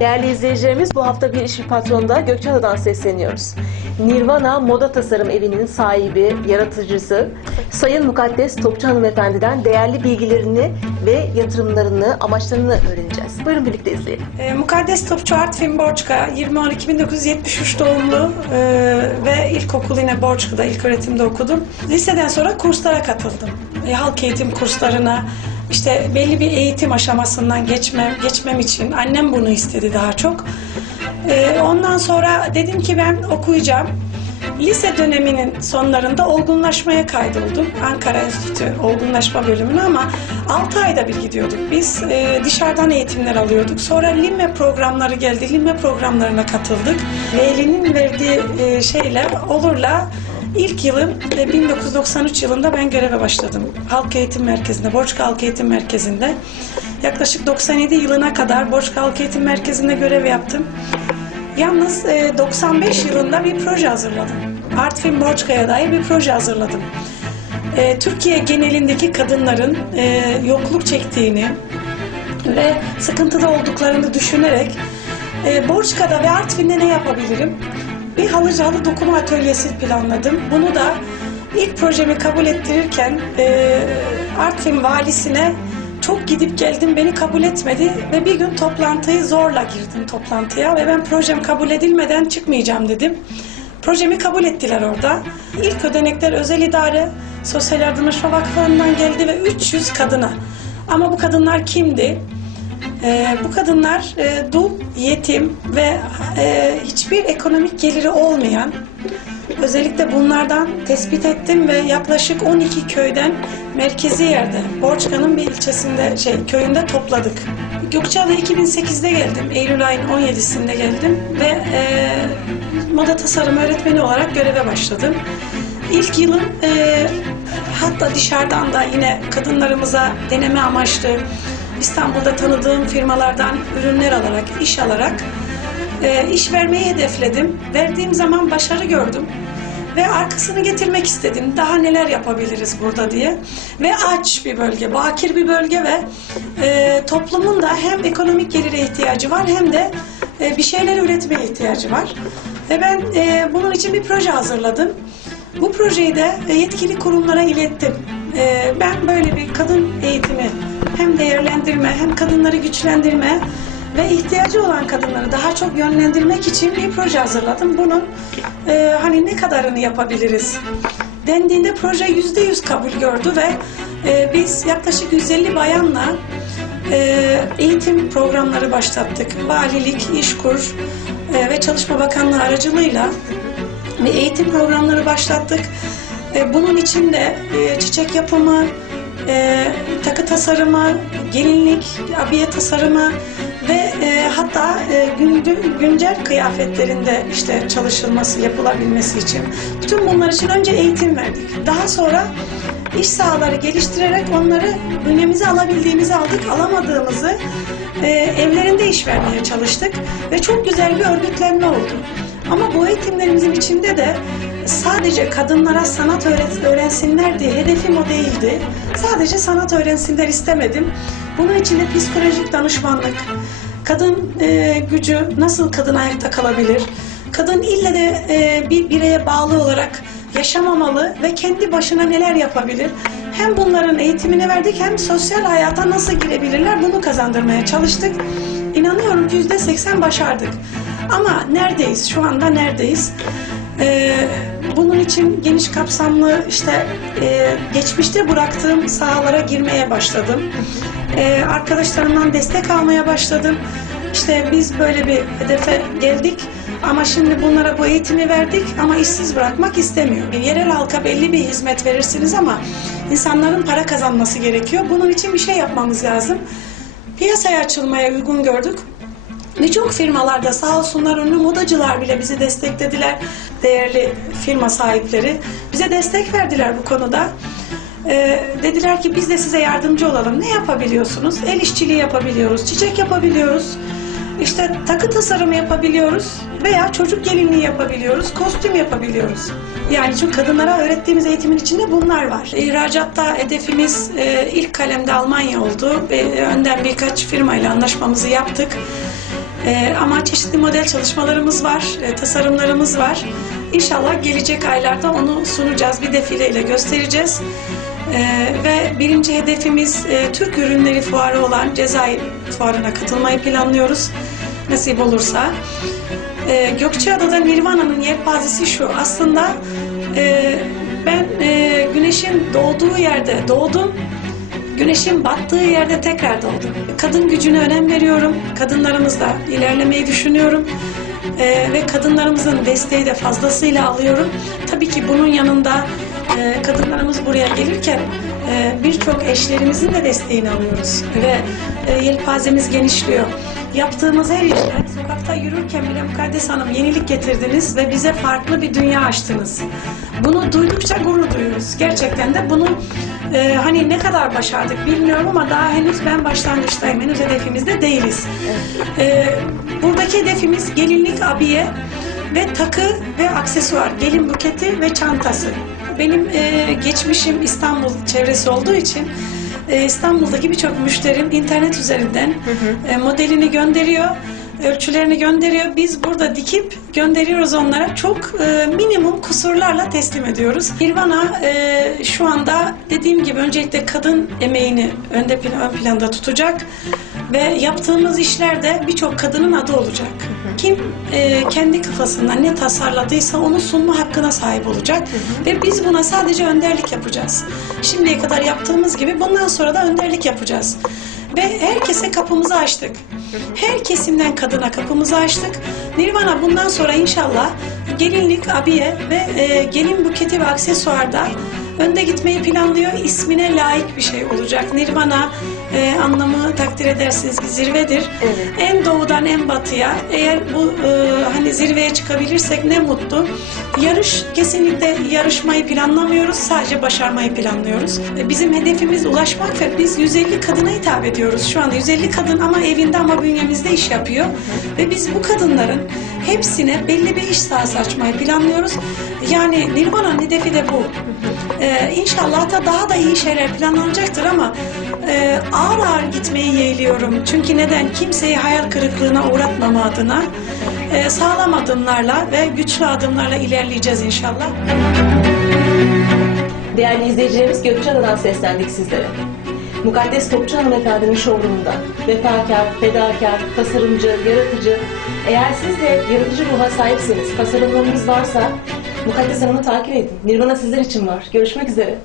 Değerli izleyicilerimiz bu hafta bir iş patronunda Gökçeada'dan sesleniyoruz. Nirvana Moda Tasarım Evi'nin sahibi, yaratıcısı Sayın Mukaddes Topçu Hanımefendi'den değerli bilgilerini ve yatırımlarını, amaçlarını öğreneceğiz. Buyurun birlikte izleyelim. E, Mukaddes Topçu Artvin Borçka, 20 Aralık 1973 doğumlu e, ve ilkokul yine Borçka'da ilk öğretimde okudum. Liseden sonra kurslara katıldım. E, halk eğitim kurslarına, işte belli bir eğitim aşamasından geçmem, geçmem için annem bunu istedi daha çok. E, ondan sonra dedim ki ben okuyacağım. Lise döneminin sonlarında olgunlaşmaya kaydoldum. Ankara Enstitüsü olgunlaşma bölümüne ama 6 ayda bir gidiyorduk. Biz e, dışarıdan eğitimler alıyorduk. Sonra LİME programları geldi. LİME programlarına katıldık. Veli'nin verdiği e, şeyle olurla ilk yılım e, 1993 yılında ben göreve başladım. Halk Eğitim Merkezi'nde, Borçka Halk Eğitim Merkezi'nde. Yaklaşık 97 yılına kadar Borçka Halk Eğitim Merkezi'nde görev yaptım. Yalnız e, 95 yılında bir proje hazırladım. Artvin Borçka'ya dair bir proje hazırladım. E, Türkiye genelindeki kadınların e, yokluk çektiğini ve sıkıntıda olduklarını düşünerek e, Borçka'da ve Artvin'de ne yapabilirim? Bir halıcı halı dokuma atölyesi planladım. Bunu da ilk projemi kabul ettirirken e, Artvin valisine çok gidip geldim beni kabul etmedi ve bir gün toplantıyı zorla girdim toplantıya ve ben projem kabul edilmeden çıkmayacağım dedim. Projemi kabul ettiler orada. İlk ödenekler özel idare, Sosyal Yardımlaşma Vakfı'ndan geldi ve 300 kadına. Ama bu kadınlar kimdi? Ee, bu kadınlar e, dul, yetim ve e, hiçbir ekonomik geliri olmayan Özellikle bunlardan tespit ettim ve yaklaşık 12 köyden merkezi yerde, Borçka'nın bir ilçesinde, şey köyünde topladık. Gökçeada 2008'de geldim, Eylül ayın 17'sinde geldim ve e, moda tasarım öğretmeni olarak göreve başladım. İlk yılım e, hatta dışarıdan da yine kadınlarımıza deneme amaçlı İstanbul'da tanıdığım firmalardan ürünler alarak, iş alarak e, iş vermeyi hedefledim. Verdiğim zaman başarı gördüm. Ve arkasını getirmek istedim. Daha neler yapabiliriz burada diye. Ve aç bir bölge, bakir bir bölge ve e, toplumun da hem ekonomik gelire ihtiyacı var hem de e, bir şeyler üretmeye ihtiyacı var. Ve ben e, bunun için bir proje hazırladım. Bu projeyi de yetkili kurumlara ilettim. E, ben böyle bir kadın eğitimi hem değerlendirme hem kadınları güçlendirme ve ihtiyacı olan kadınları daha çok yönlendirmek için bir proje hazırladım. Bunun e, hani ne kadarını yapabiliriz dendiğinde proje yüzde yüz kabul gördü ve e, biz yaklaşık 150 bayanla e, eğitim programları başlattık. Valilik, İşkur e, ve Çalışma Bakanlığı aracılığıyla bir eğitim programları başlattık. E, bunun içinde e, çiçek yapımı, e, takı tasarımı, gelinlik, abiye tasarımı ve e, hatta e, gündü- güncel kıyafetlerinde işte çalışılması, yapılabilmesi için bütün bunlar için önce eğitim verdik. Daha sonra iş sahaları geliştirerek onları bünyemize alabildiğimizi aldık, alamadığımızı e, evlerinde iş vermeye çalıştık ve çok güzel bir örgütlenme oldu. Ama bu eğitimlerimizin içinde de sadece kadınlara sanat öğret- öğrensinler diye hedefim o değildi. Sadece sanat öğrensinler istemedim. Bunun için de psikolojik danışmanlık, kadın e, gücü nasıl kadın ayakta kalabilir, kadın ille de e, bir bireye bağlı olarak yaşamamalı ve kendi başına neler yapabilir. Hem bunların eğitimini verdik hem sosyal hayata nasıl girebilirler bunu kazandırmaya çalıştık. İnanıyorum yüzde seksen başardık. Ama neredeyiz? Şu anda neredeyiz? Ee, bunun için geniş kapsamlı işte e, geçmişte bıraktığım sahalara girmeye başladım. Ee, arkadaşlarımdan destek almaya başladım. İşte biz böyle bir hedefe geldik ama şimdi bunlara bu eğitimi verdik ama işsiz bırakmak istemiyor. Yerel halka belli bir hizmet verirsiniz ama insanların para kazanması gerekiyor. Bunun için bir şey yapmamız lazım. Piyasaya açılmaya uygun gördük. Birçok firmalarda sağ olsunlar ünlü modacılar bile bizi desteklediler. Değerli firma sahipleri bize destek verdiler bu konuda. Ee, dediler ki biz de size yardımcı olalım. Ne yapabiliyorsunuz? El işçiliği yapabiliyoruz, çiçek yapabiliyoruz. İşte takı tasarımı yapabiliyoruz veya çocuk gelinliği yapabiliyoruz, kostüm yapabiliyoruz. Yani çünkü kadınlara öğrettiğimiz eğitimin içinde bunlar var. İhracatta hedefimiz e, ilk kalemde Almanya oldu. ve önden birkaç firmayla anlaşmamızı yaptık. E, ama çeşitli model çalışmalarımız var, e, tasarımlarımız var. İnşallah gelecek aylarda onu sunacağız, bir defileyle göstereceğiz. E, ve birinci hedefimiz e, Türk ürünleri fuarı olan Cezayir fuarına katılmayı planlıyoruz. Nasip olursa. E, Gökçeada'da Nirvana'nın yelpazesi şu. Aslında e, ben e, güneşin doğduğu yerde doğdum. Güneşin battığı yerde tekrar doğdum. Kadın gücüne önem veriyorum. Kadınlarımızla ilerlemeyi düşünüyorum. E, ve kadınlarımızın desteği de fazlasıyla alıyorum. Tabii ki bunun yanında e, kadınlarımız buraya gelirken e, birçok eşlerimizin de desteğini alıyoruz. Ve e, yelpazemiz genişliyor. Yaptığımız her işte sokakta yürürken bile Mukaddes Hanım yenilik getirdiniz ve bize farklı bir dünya açtınız. Bunu duydukça gurur duyuyoruz. Gerçekten de bunu e, hani ne kadar başardık bilmiyorum ama daha henüz ben başlangıçtayım. Henüz hedefimizde değiliz. E, buradaki hedefimiz gelinlik abiye ve takı ve aksesuar, gelin buketi ve çantası. Benim e, geçmişim İstanbul çevresi olduğu için e, İstanbul'daki birçok müşterim internet üzerinden e, modelini gönderiyor, ölçülerini gönderiyor. Biz burada dikip gönderiyoruz onlara. Çok e, minimum kusurlarla teslim ediyoruz. Nirvana e, şu anda dediğim gibi öncelikle kadın emeğini önde plan- ön planda tutacak ve yaptığımız işlerde birçok kadının adı olacak. Kim e, kendi kafasından ne tasarladıysa onu sunma hakkına sahip olacak ve biz buna sadece önderlik yapacağız. Şimdiye kadar yaptığımız gibi bundan sonra da önderlik yapacağız. Ve herkese kapımızı açtık. Her kesimden kadına kapımızı açtık. Nirvana bundan sonra inşallah gelinlik, abiye ve e, gelin buketi ve aksesuarda önde gitmeyi planlıyor. İsmine layık bir şey olacak. Nirvana e, anlamı takdir edersiniz ki zirvedir. Evet. En doğudan en batıya eğer bu e, hani zirveye çıkabilirsek ne mutlu. Yarış kesinlikle yarışmayı planlamıyoruz. Sadece başarmayı planlıyoruz. E, Bizim hedefimiz ulaşmak ve biz 150 kadına hitap ediyoruz. Şu anda 150 kadın ama evinde ama bünyemizde iş yapıyor. Ve biz bu kadınların hepsine belli bir iş sahası açmayı planlıyoruz. Yani Nirvana'nın hedefi de bu. Ee, inşallah da daha da iyi şeyler planlanacaktır ama e, ağır ağır gitmeyi yeğliyorum. Çünkü neden? Kimseyi hayal kırıklığına uğratmama adına e, sağlam adımlarla ve güçlü adımlarla ilerleyeceğiz inşallah. Değerli izleyicilerimiz Gökçeada'dan seslendik sizlere. Mukaddes Topçu Hanımefendi'nin showroomunda vefakar, fedakar, tasarımcı, yaratıcı. Eğer siz de yaratıcı ruha sahipseniz, tasarımlarınız varsa Mukaddes Hanım'ı takip edin. Nirvana sizler için var. Görüşmek üzere.